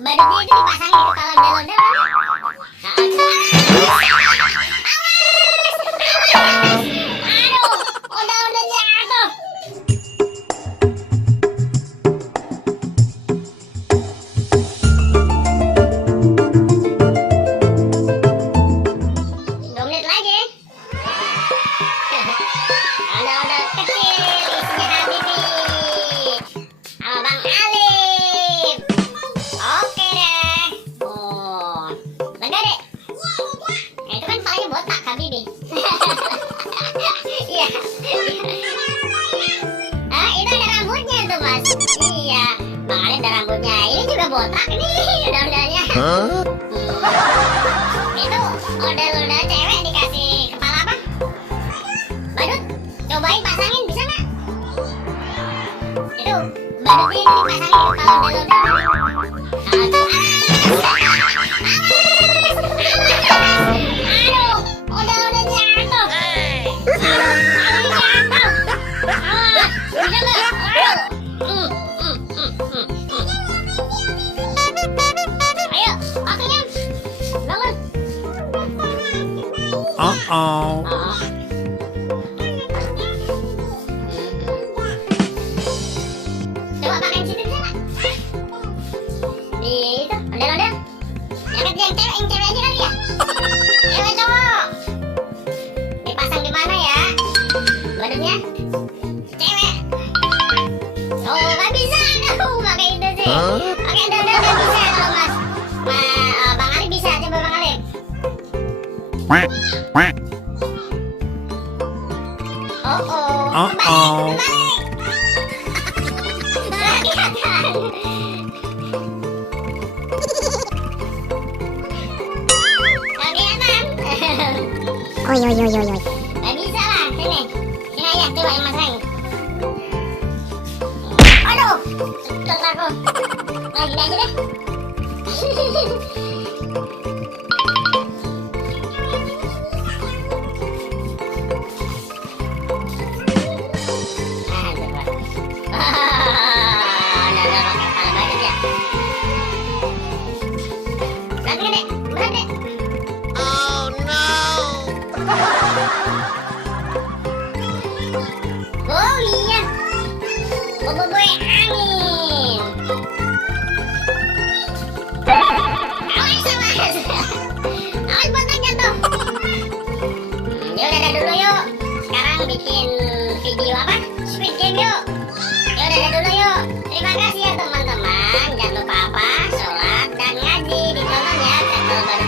badutnya itu dipasangin ke kepala ondel-ondel. Aduh, ondel-ondelnya jatuh. Menit lagi. Ondel-ondel kecil isinya Habibie sama Bang Alif. Oke deh. Oh, lega deh. Itu kan kepalanya botak Habibie. Iya. Itu ada rambutnya tuh Mas. Iya, Bang Alif ada rambutnya. Ini juga botak nih ondel-ondelnya. Itu ondel-ondel cewek dikasih kepala apa? Badut, cobain pasangin bisa nggak? Itu badutnya itu dipasangin ke kepala ondel-ondel. Aduh, ondel-ondelnya jatuh. Bisa nggak? Ayo, kakinya bangun. Uh-oh. Coba pakai situ bisa nggak? Di itu ondel-ondel. Yang cewek aja kali ya. Cewek cowok. Dipasang di mana ya? Badutnya cewek. Oh nggak bisa aku pakai itu sih. Pakai ondel-ondel nggak bisa kalau Mas. Bang Ali bisa, coba Bang Ali. Quack, quack. Oh. Uh-oh. Oi. Gak bisa lah, sini. Sini aja, coba yang Mas Reng. Aduh, cepet aku. Nah, gini aja deh. Oh iya, bobo angin. Awas, awas botak jatuh. Ya udah dulu yuk. Sekarang bikin video apa? Squid Game yuk. Ya udah dulu yuk. Terima kasih ya teman-teman. Jangan lupa apa? Sholat dan ngaji. Ditonton ya. Channel baru